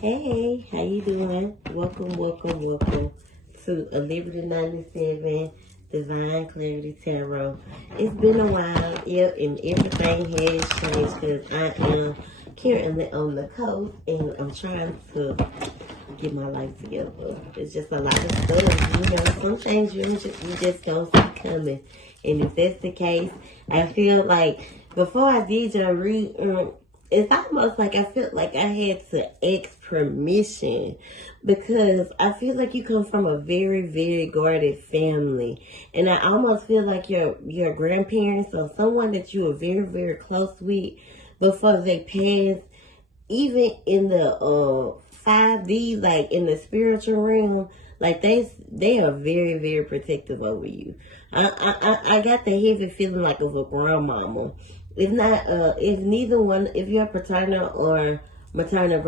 Hey, how you doing? Welcome to a Liberty 97 Divine Clarity Tarot. It's been a while, yep, and everything has changed because I am currently on the coast and I'm trying to get my life together. It's just a lot of stuff, some things you just don't see coming. And if that's the case, I feel like before I did your read, it's almost like I felt like I had to ask permission because I feel like you come from a very, very guarded family. And I almost feel like your grandparents or someone that you were very, very close with before they passed, even in the 5D, like in the spiritual realm, like they are very, very protective over you. I got the heavy feeling like of a grandmama. If not, if you're paternal or maternal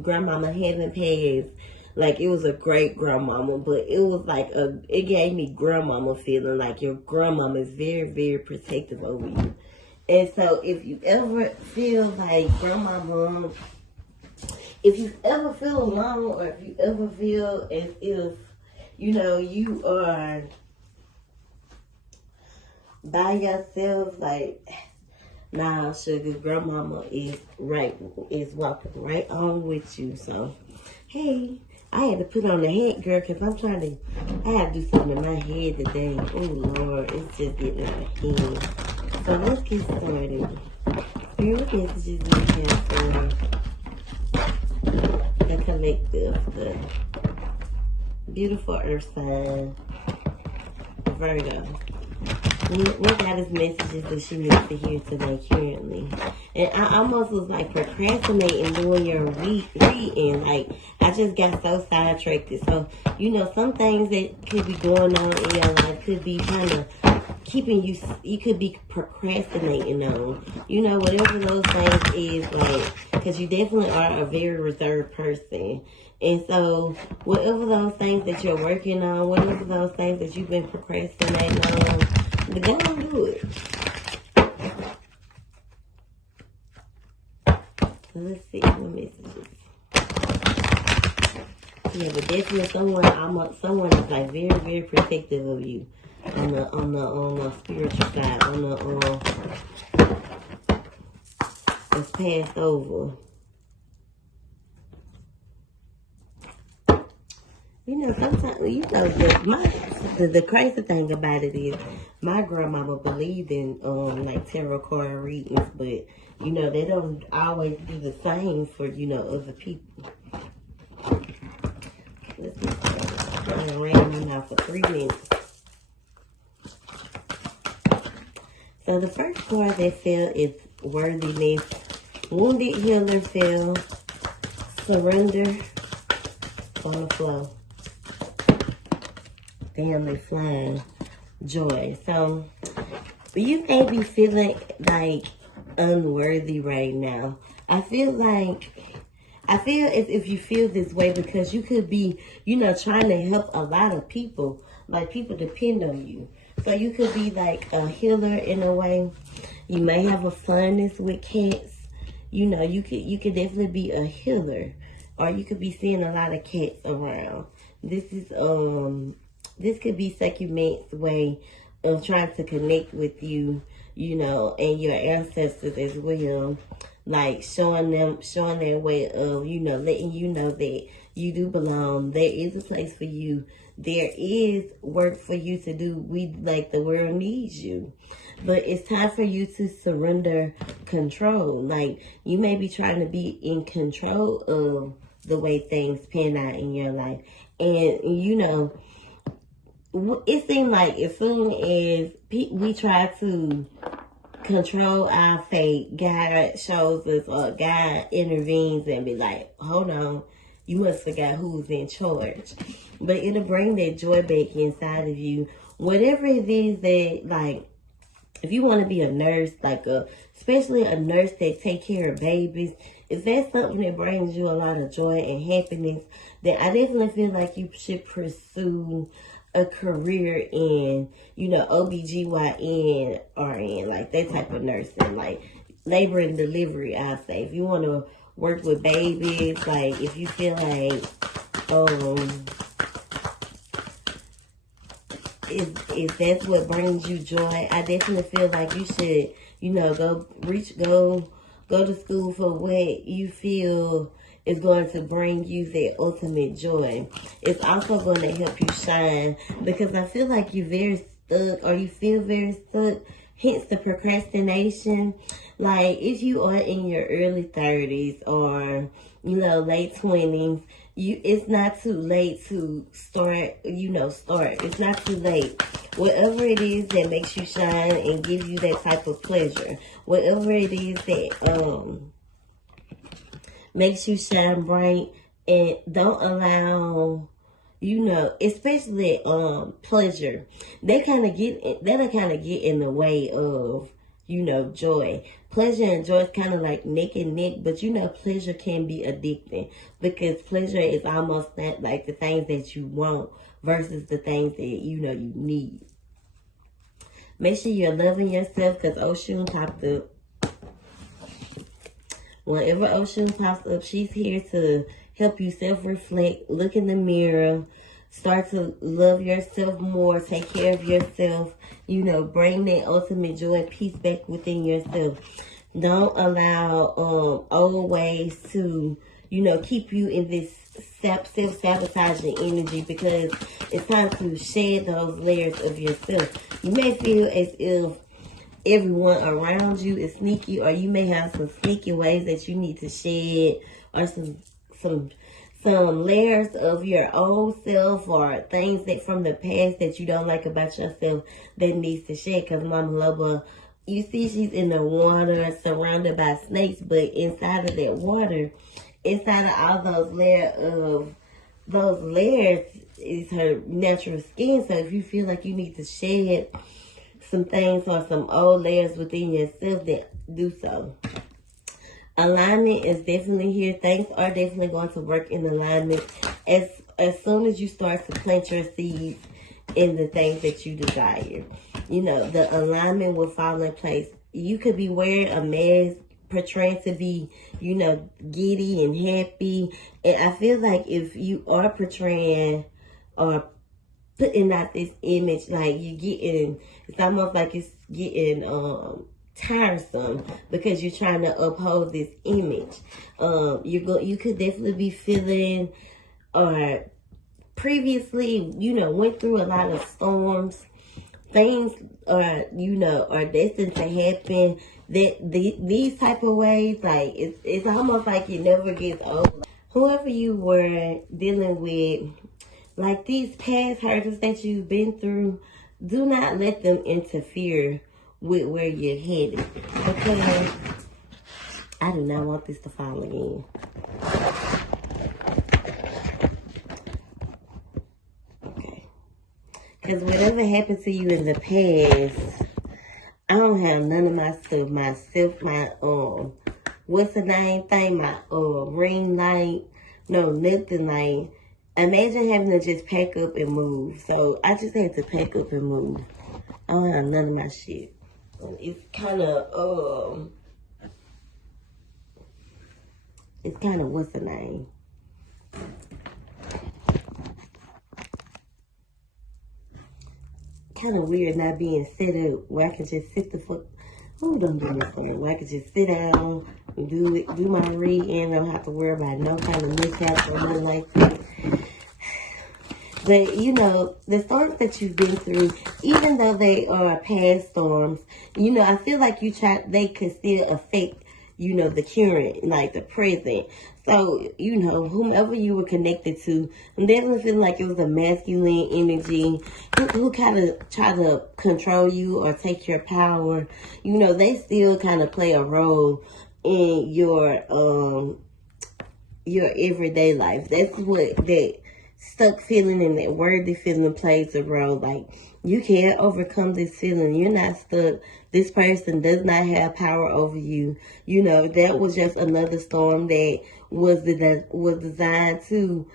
grandmama hasn't passed, like it was a great grandmama, but it was like it gave me grandmama feeling, like your grandmama is very, very protective over you. And so if you ever feel like grandmama, if you ever feel alone, or if you ever feel as if, you are by yourself, like, nah, sugar, grandmama is walking right on with you. So, hey, I had to put on the hat, girl, because I have to do something in my head today. Oh, Lord, it's just getting out of hand. So, let's get started. Spirit messages we have for the collective, the beautiful earth sign, Virgo. What Goddess messages that she needs to hear today currently? And I almost was like procrastinating doing your reading. Like, I just got so sidetracked. So, some things that could be going on in your life could be kind of keeping you could be procrastinating on. Whatever those things is, like, because you definitely are a very reserved person. And so, whatever those things that you're working on, whatever those things that you've been procrastinating on, but go on, do it. Let's see what messages. Yeah, but definitely someone is like very, very protective of you on the spiritual side, it's passed over. Sometimes, the crazy thing about it is my grandmama believed in, like tarot card readings, but, they don't always do the same for, other people. Let's get started. I'm going to ran my mouth for 3 minutes. So the first card that fell is worthiness. Wounded healer fell. Surrender on the flow. Family flying. Joy. So you may be feeling like unworthy right now. I feel as if you feel this way because you could be, trying to help a lot of people. Like, people depend on you. So you could be like a healer in a way. You may have a fondness with cats. You could definitely be a healer. Or you could be seeing a lot of cats around. This could be Sekhmet's way of trying to connect with you, and your ancestors as well. Like showing their way of, letting you know that you do belong. There is a place for you. There is work for you to do. The world needs you. But it's time for you to surrender control. Like, you may be trying to be in control of the way things pan out in your life. And, it seems like as soon as we try to control our fate, God shows us, or God intervenes and be like, hold on, you must forgot who's in charge. But it'll bring that joy back inside of you. Whatever it is that, like, if you want to be a nurse, especially a nurse that take care of babies, if that's something that brings you a lot of joy and happiness, then I definitely feel like you should pursue a career in, OBGYN, RN, like that type of nursing, like labor and delivery, I say. If you want to work with babies, like if you feel like if that's what brings you joy, I definitely feel like you should, you know, go to school for what you feel is going to bring you the ultimate joy. It's also going to help you shine, because I feel like you're very stuck, or you feel very stuck, hence the procrastination. Like if you are in your early 30s or, you know, late 20s, it's not too late to start. It's not too late. Whatever it is that makes you shine and gives you that type of pleasure, whatever it is that makes you shine bright, and don't allow, especially pleasure, that'll kind of get in the way of, joy. Pleasure and joy is kind of like neck and neck, but pleasure can be addicting, because pleasure is almost not like the things that you want versus the things that you need. Make sure you're loving yourself, because Oshun popped up. Whenever Oshun pops up, she's here to help you self-reflect, look in the mirror, start to love yourself more, take care of yourself, bring that ultimate joy and peace back within yourself. Don't allow old ways to, keep you in this self-sabotaging energy, because it's time to shed those layers of yourself. You may feel as if everyone around you is sneaky, or you may have some sneaky ways that you need to shed, or some layers of your old self, or things that from the past that you don't like about yourself that needs to shed. Because Mama Loba, you see she's in the water surrounded by snakes, but inside of that water, inside of all those layers is her natural skin. So if you feel like you need to shed some things or some old layers within yourself, then do so. Alignment is definitely here. Things are definitely going to work in alignment as soon as you start to plant your seeds in the things that you desire. The alignment will fall in place. You could be wearing a mask, portraying to be, giddy and happy. And I feel like if you are portraying or putting out this image, like it's almost like it's getting tiresome, because you're trying to uphold this image. You could definitely be feeling, or previously, went through a lot of storms. Things are destined to happen. These type of ways, like it's almost like it never gets old. Whoever you were dealing with, like these past hurdles that you've been through, do not let them interfere with where you're headed, because I do not want this to fall again. Okay. Because whatever happened to you in the past, I don't have none of my stuff, my what's the name thing, my ring light, no, nothing. Like, imagine having to just pack up and move. So I just had to pack up and move. I don't have none of my shit. It's kind of what's the name? Kind of weird not being set up where I can just sit the fuck. Oh, don't do this thing. Where I can just sit down and do my reading. I don't have to worry about no kind of mishaps or nothing like that. But, the storms that you've been through, even though they are past storms, I feel like they could still affect, the current, like the present. So, whomever you were connected to, I'm definitely feeling like it was a masculine energy who kind of try to control you or take your power. They still kind of play a role in your everyday life. That's what that stuck feeling and that worthy feeling plays a role. Like, you can't overcome this feeling. You're not stuck. This person does not have power over you. That was just another storm that was designed to,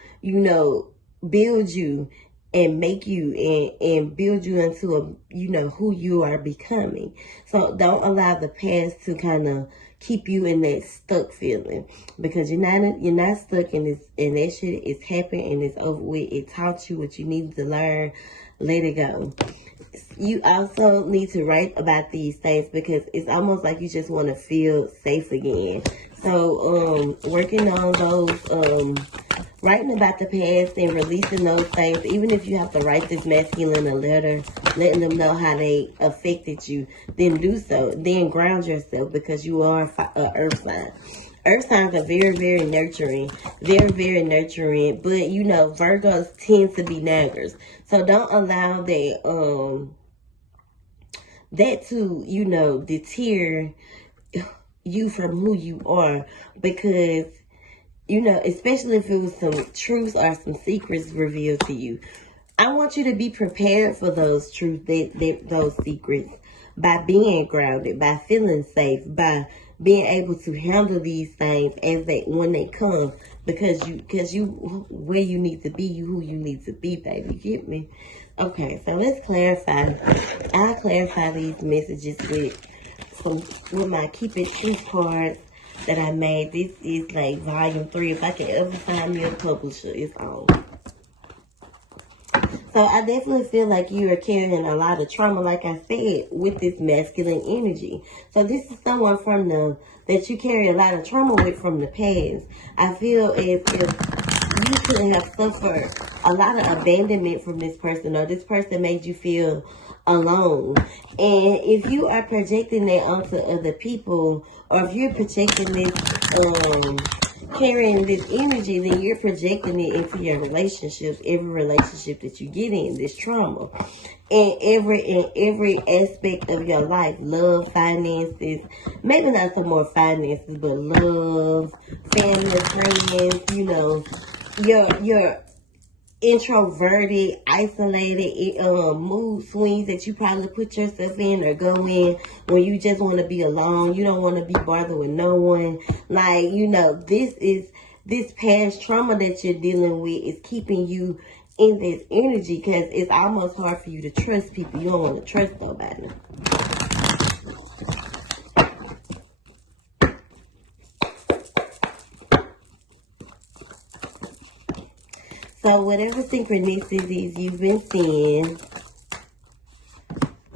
build you and make you and build you into who you are becoming. So don't allow the past to kind of keep you in that stuck feeling, because you're not stuck in this, and that shit is happening and it's over with. It taught you what you needed to learn. Let it go. You also need to write about these things, because it's almost like you just want to feel safe again. So working on those, writing about the past and releasing those things, even if you have to write this masculine a letter, letting them know how they affected you, then do so. Then ground yourself, because you are an earth sign. Earth signs are very, very nurturing. Very, very nurturing. But, you know, Virgos tend to be naggers. So don't allow that to, you know, deter you from who you are. Because, you know, especially if it was some truths or some secrets revealed to you, I want you to be prepared for those truths, those secrets, by being grounded, by feeling safe, by being able to handle these things when they come, because you where you need to be, you who you need to be, baby. Get me? Okay, so let's clarify. I'll clarify these messages with my Keep It Truth cards that I made. This is like volume 3. If I can ever find me a publisher, it's on. So I definitely feel like you are carrying a lot of trauma, like I said, with this masculine energy. So this is someone that you carry a lot of trauma with from the past. I feel as if you could have suffered a lot of abandonment from this person, or this person made you feel alone. And if you are projecting that onto other people, or if you're projecting this, carrying this energy, then you're projecting it into your relationships, every relationship that you get in, this trauma. In every aspect of your life, love, finances, maybe not some more finances, but love, family, friends, you know, your introverted, isolated mood swings that you probably put yourself in or go in when you just want to be alone. You don't want to be bothered with no one. Like, you know, this past trauma that you're dealing with is keeping you in this energy, because it's almost hard for you to trust people. You don't want to trust nobody. So whatever synchronicities you've been seeing,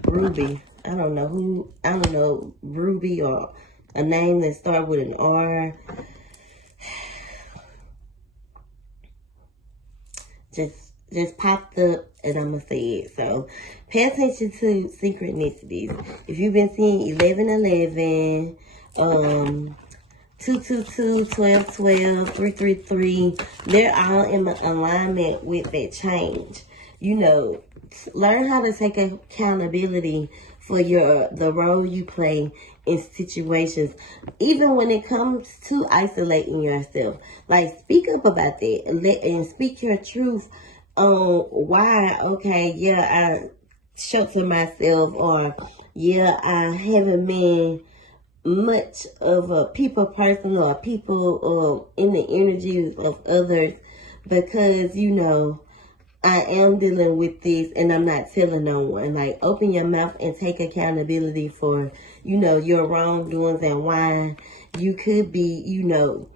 Ruby, I don't know, Ruby, or a name that starts with an R, just popped up, and I'm going to say it. So pay attention to synchronicities. If you've been seeing 1111, 222, 1212, 333, they're all in alignment with that change. You know, learn how to take accountability for the role you play in situations, even when it comes to isolating yourself. Like, speak up about that and speak your truth on why. Okay, yeah, I shelter myself, or yeah, I haven't been much of a people person, or people in the energies of others, because, you know, I am dealing with this and I'm not telling no one. Like, open your mouth and take accountability for, you know, your wrongdoings and why you could be, you know,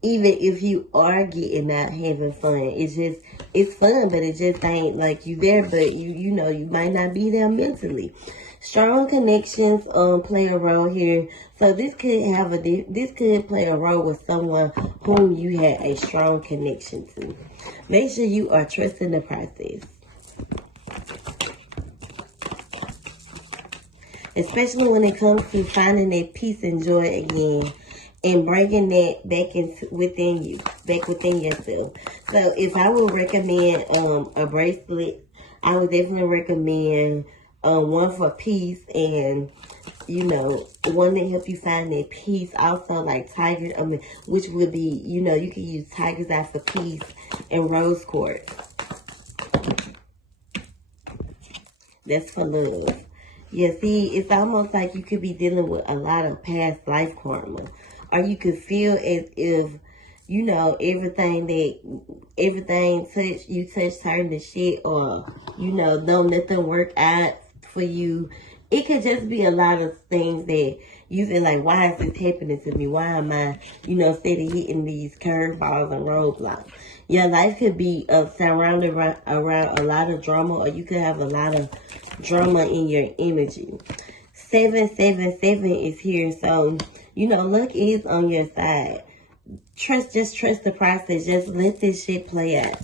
even if you are getting out having fun, it's fun, but it just ain't like you there, but you know, you might not be there mentally. Strong connections play a role here. So this could play a role with someone whom you had a strong connection to. Make sure you are trusting the process, especially when it comes to finding that peace and joy again, and bringing that back within you, back within yourself. So if I would recommend a bracelet, I would definitely recommend one for peace, and, you know, one that help you find that peace. Also, like tiger, which would be, you know, you can use tiger's eye for peace, and rose quartz. That's for love. Yeah, see, it's almost like you could be dealing with a lot of past life karma, or you could feel as if, you know, everything you touch turned to shit, or, you know, don't nothing work out for you. It could just be a lot of things that you feel like, why is this happening to me? Why am I, steady hitting these curveballs and roadblocks? Your life could be surrounded around a lot of drama, or you could have a lot of drama in your energy. 777 is here, so, luck is on your side. Just trust the process. Just let this shit play out.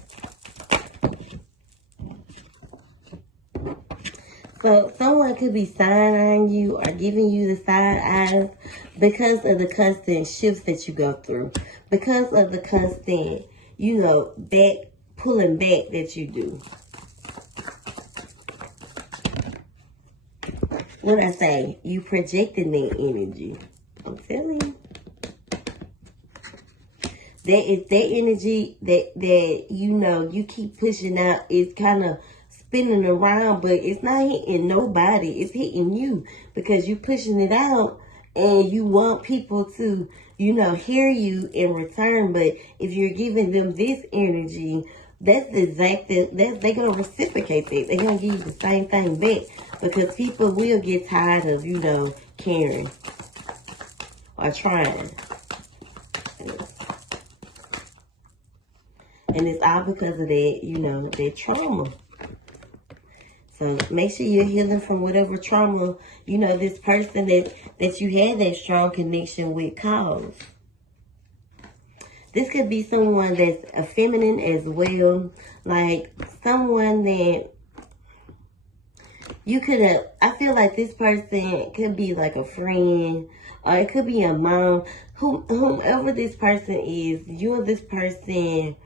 So someone could be side-eyeing you or giving you the side eyes because of the constant shifts that you go through. Because of the constant, pulling back that you do. What I say? You projecting that energy. I'm telling you. That is that energy that you keep pushing out is kind of spinning around, but it's not hitting nobody. It's hitting you because you're pushing it out and you want people to, hear you in return. But if you're giving them this energy, they're going to reciprocate that. They're going to give you the same thing back because people will get tired of, caring or trying. And it's all because of that, that trauma. So make sure you're healing from whatever trauma, this person that you had that strong connection with caused. This could be someone that's a feminine as well. Like someone that you could have, I feel like this person could be like a friend, or it could be a mom. Whomever this person is, you and this person,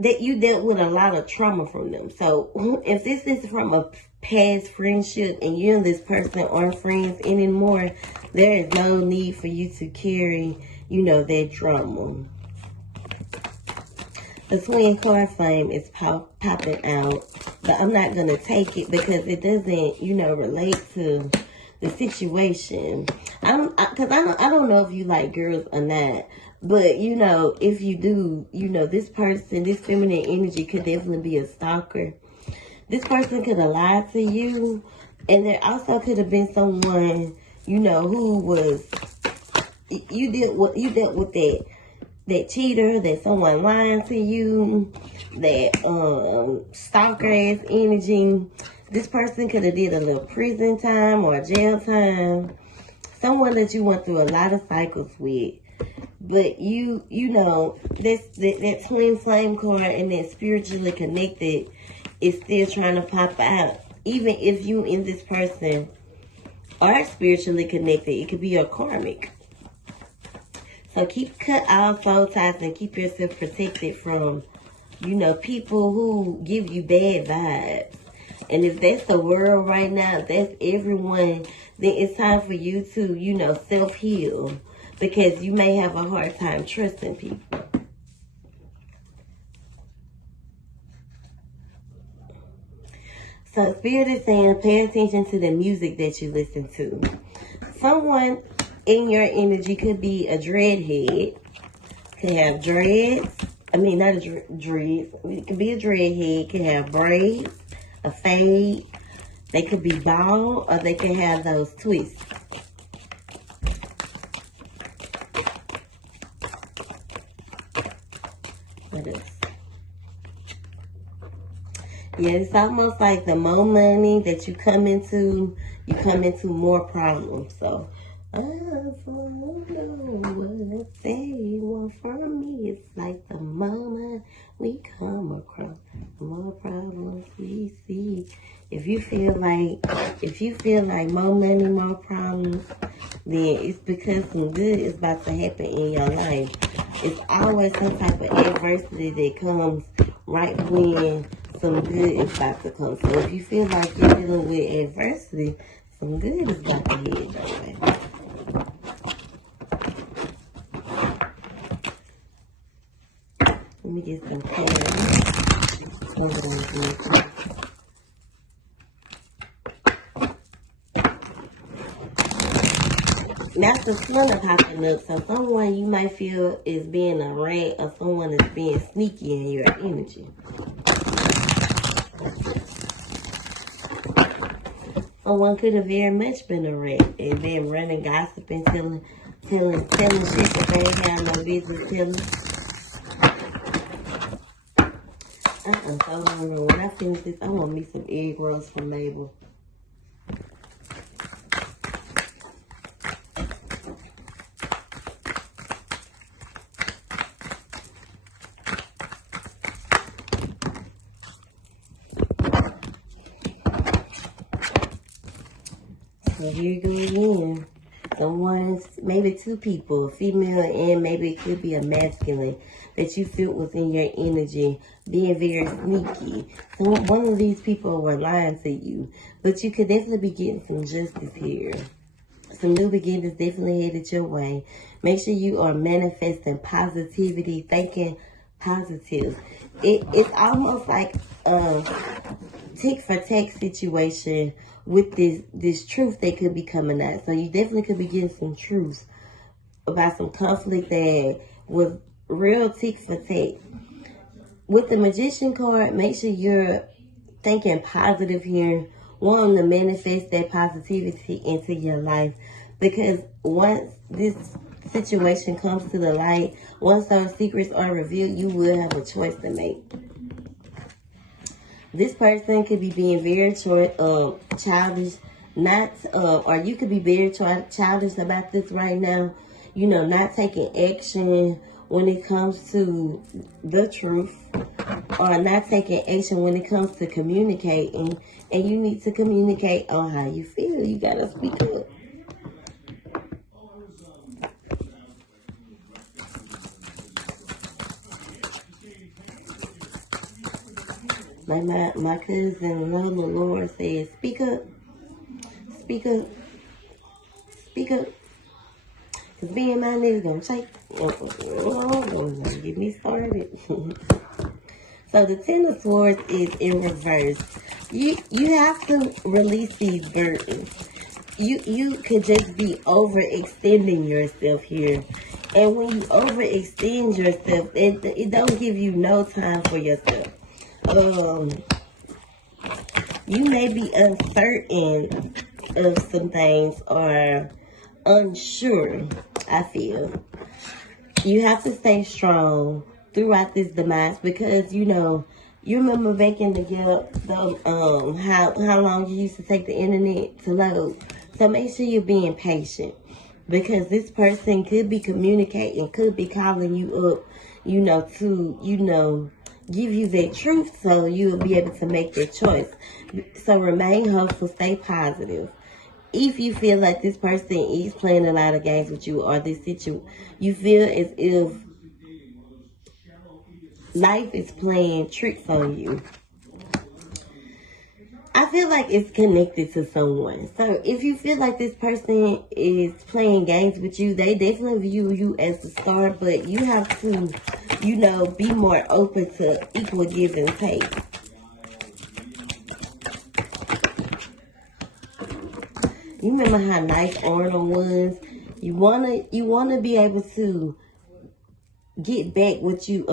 that you dealt with a lot of trauma from them. So if this is from a past friendship and you and this person aren't friends anymore, there is no need for you to carry, that drama. The twin card flame is popping out, but I'm not going to take it because it doesn't, relate to the situation. Because I don't know if you like girls or not. But, if you do, this person, this feminine energy could definitely be a stalker. This person could have lied to you. And there also could have been someone, who was, you dealt with that cheater, that someone lying to you, that stalker ass energy. This person could have did a little prison time or jail time. Someone that you went through a lot of cycles with. But that twin flame card and that spiritually connected is still trying to pop out. Even if you and this person are spiritually connected, it could be a karmic. So cut all soul ties and keep yourself protected from, people who give you bad vibes. And if that's the world right now, if that's everyone, then it's time for you to, self-heal. Because you may have a hard time trusting people. So Spirit is saying, pay attention to the music that you listen to. Someone in your energy could be a dreadhead. Could have dreads. I mean, not a dreads. It could be a dreadhead. Could have braids, a fade. They could be bald, or they could have those twists. Yeah, it's almost like the more money that you come into more problems. So, I don't know what they want from me. It's like the more we come across, the more problems we see. If you feel like more money, more problems, then it's because some good is about to happen in your life. It's always some type of adversity that comes right when some good is about to come. So if you feel like you're dealing with adversity, some good is about to hit your way. Let me get some clarity. That's the sun popping up. So someone you might feel is being a rat, or someone is being sneaky in your energy. Or one could have very much been a rat and been running gossip and telling shit that they ain't have no business telling. So when I finish this, I want me some egg rolls from Mabel. So here you go again. Someone, maybe two people, female and maybe it could be a masculine, that you feel within your energy, being very sneaky. So one of these people were lying to you, but you could definitely be getting some justice here. Some new beginnings definitely headed your way. Make sure you are manifesting positivity, thinking positive. It's almost like tick for tack situation with this truth that could be coming out. So you definitely could be getting some truths about some conflict that was real tick for tack. With the Magician card, make sure you're thinking positive here, wanting to manifest that positivity into your life, because once this situation comes to the light, once those secrets are revealed, you will have a choice to make. This person could be being very childish, or you could be very childish about this right now. You know, not taking action when it comes to the truth, or not taking action when it comes to communicating. And you need to communicate on how you feel. You gotta speak up. Like my cousin Lola Laura says, speak up, speak up, speak up. Cause me and my niggas gonna take, don't get me started. So the Ten of Swords is in reverse. You have to release these burdens. You could just be overextending yourself here. And when you overextend yourself, it don't give you no time for yourself. You may be uncertain of some things or unsure, I feel. You have to stay strong throughout this demise, because you know, you remember back in the how long you used to take the internet to load. So make sure you're being patient, because this person could be communicating, could be calling you up, you know, to, give you that truth, so you will be able to make that choice. So remain hopeful, stay positive. If you feel like this person is playing a lot of games with you, or this you feel as if life is playing tricks on you, I feel like it's connected to someone. So if you feel like this person is playing games with you, they definitely view you as a star, but you have to, be more open to equal give and take. You remember how nice Arnold was? You wanna be able to get back what you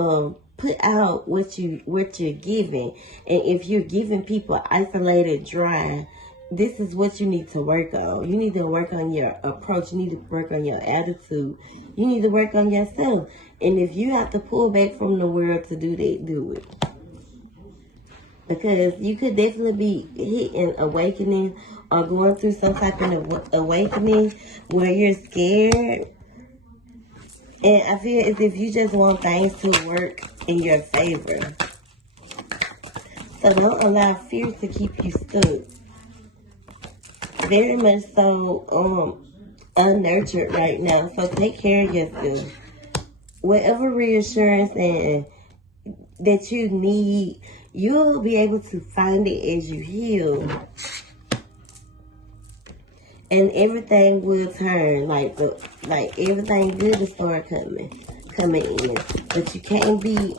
put out, what you're giving. And if you're giving people isolated, dry, this is what you need to work on. You need to work on your approach. You need to work on your attitude. You need to work on yourself. And if you have to pull back from the world to do that, do it. Because you could definitely be hitting awakening, or going through some type of awakening where you're scared. And I feel as if you just want things to work in your favor. So don't allow fear to keep you stuck. Very much so unnurtured right now. So take care of yourself. Whatever reassurance and that you need, you'll be able to find it as you heal. And everything will turn, like everything good will start coming in. But you can't be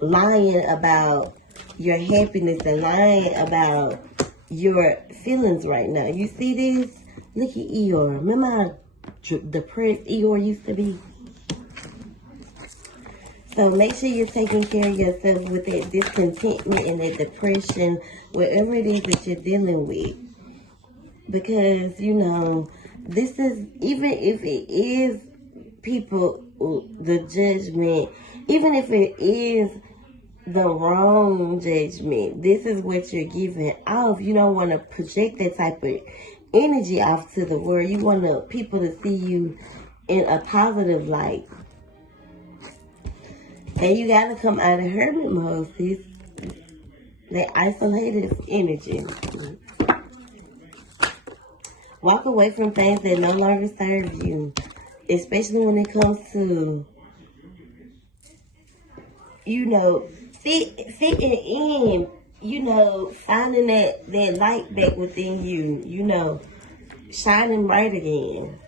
lying about your happiness and lying about your feelings right now. You see this? Look at Eeyore. Remember how depressed Eeyore used to be? So make sure you're taking care of yourself with that discontentment and that depression, whatever it is that you're dealing with. Because, you know, this is, even if it is people, the judgment, even if it is the wrong judgment, this is what you're giving off. You don't want to project that type of energy off to the world. You want people to see you in a positive light. And you got to come out of hermit mode, sis. That isolated energy. Walk away from things that no longer serve you. Especially when it comes to, you know, fitting in, you know, finding that light back within you, you know, shining bright again.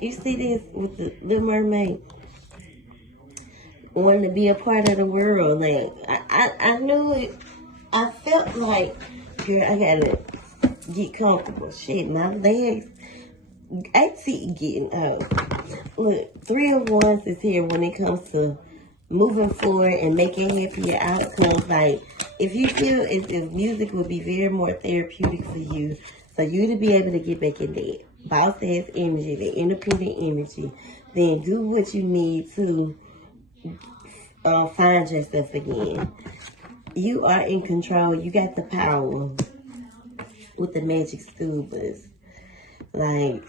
You see this with the Little Mermaid? Wanting to be a part of the world. Like, I knew it. I felt like, girl, I gotta get comfortable. Shit, my legs, I see getting out. Look, 3 of Wands is here when it comes to moving forward and making happier outcomes. Like, if you feel as if music would be very more therapeutic for you, so you to be able to get back in that boss ass energy, the independent energy, then do what you need to find yourself again. You are in control. You got the power with the magic scubas. Like,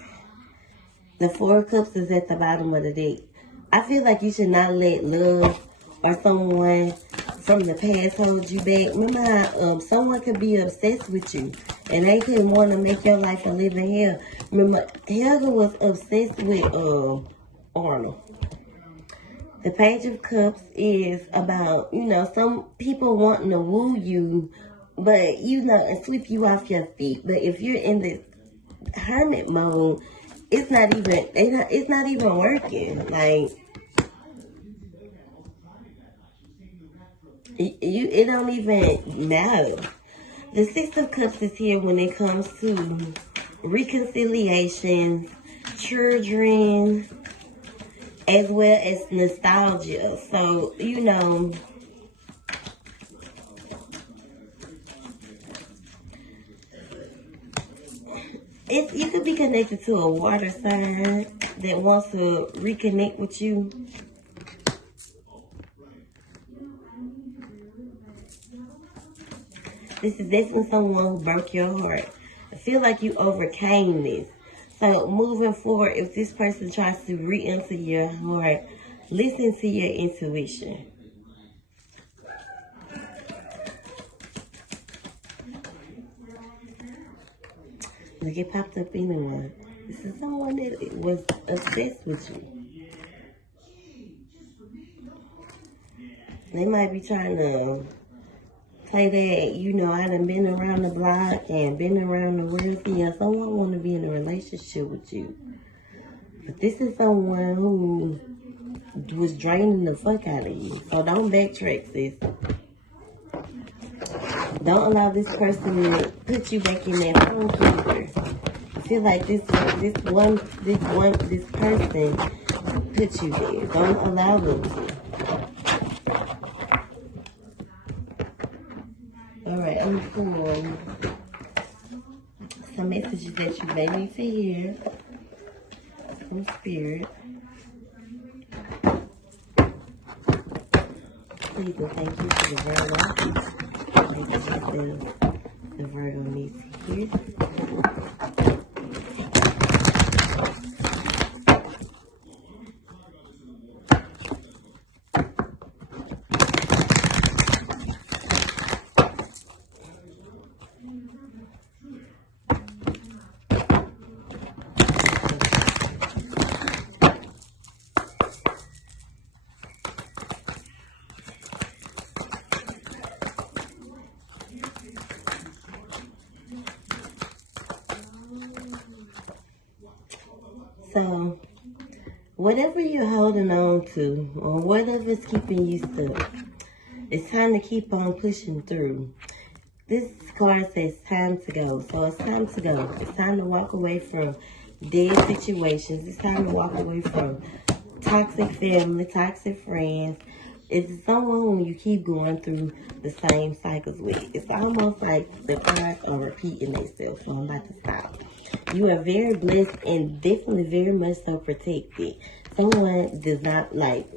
the 4 of Cups is at the bottom of the deck. I feel like you should not let love or someone from the past hold you back. Remember how someone could be obsessed with you and they could want to make your life a living hell. Remember, Helga was obsessed with Arnold. The Page of Cups is about, you know, some people wanting to woo you, but, you know, and sweep you off your feet. But if you're in the hermit mode, it's not even working. Like, it don't even matter. The 6 of Cups is here when it comes to reconciliation, children, as well as nostalgia. So, you know, you could be connected to a water sign that wants to reconnect with you. This is definitely someone who broke your heart. I feel like you overcame this. So moving forward, if this person tries to re-enter your heart, listen to your intuition. Look, it popped up anyone. This is someone that was obsessed with you. They might be trying to say that, you know, I done been around the block and been around the world. Yeah, someone want to be in a relationship with you. But this is someone who was draining the fuck out of you. So don't backtrack, sis. Don't allow this person to put you back in that phone either. I feel like this person put you there. Don't allow them to. Alright, I'm pulling some messages that you may need to hear from Spirit. Please and thank you for the Virgo. The Virgo needs to hear. So, whatever you're holding on to, or whatever's keeping you stuck, it's time to keep on pushing through. This card says time to go. So it's time to go. It's time to walk away from dead situations. It's time to walk away from toxic family, toxic friends. It's someone when you keep going through the same cycles with. It's almost like the cards are repeating themselves, so I'm about to stop. You are very blessed and definitely very much so protected. Someone does not like,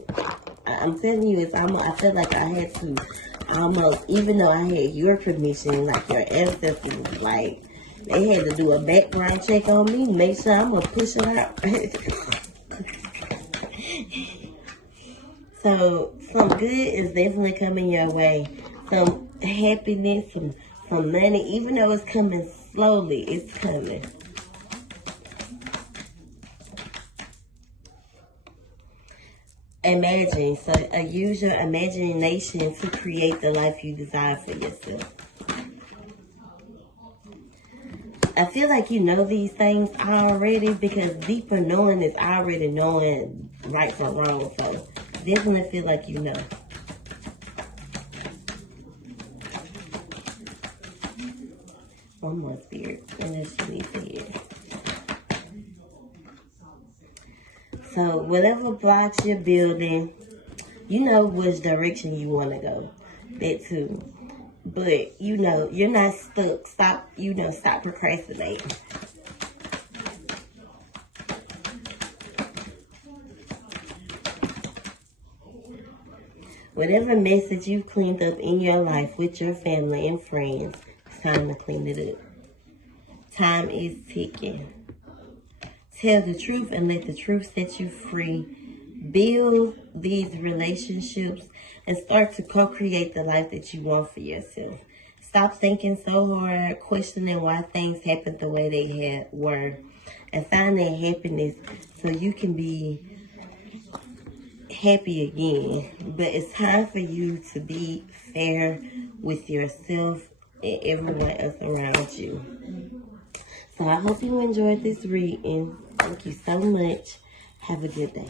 I'm telling you, it's almost, I feel like I had to almost, even though I had your permission, like your ancestors, like, they had to do a background check on me, make sure I'm gonna push it out. So, some good is definitely coming your way. Some happiness, some money, even though it's coming slowly, it's coming. Imagine, so use your imagination to create the life you desire for yourself. I feel like you know these things already because deeper knowing is already knowing right from wrong. So definitely feel like you know. One more spirit, unless you need to hear. So whatever blocks you're building, you know which direction you want to go. That too. But, you know, you're not stuck. Stop procrastinating. Whatever message you've cleaned up in your life with your family and friends, it's time to clean it up. Time is ticking. Tell the truth and let the truth set you free. Build these relationships and start to co-create the life that you want for yourself. Stop thinking so hard, questioning why things happened the way they were, and find that happiness so you can be happy again. But it's time for you to be fair with yourself and everyone else around you. So I hope you enjoyed this reading. Thank you so much. Have a good day.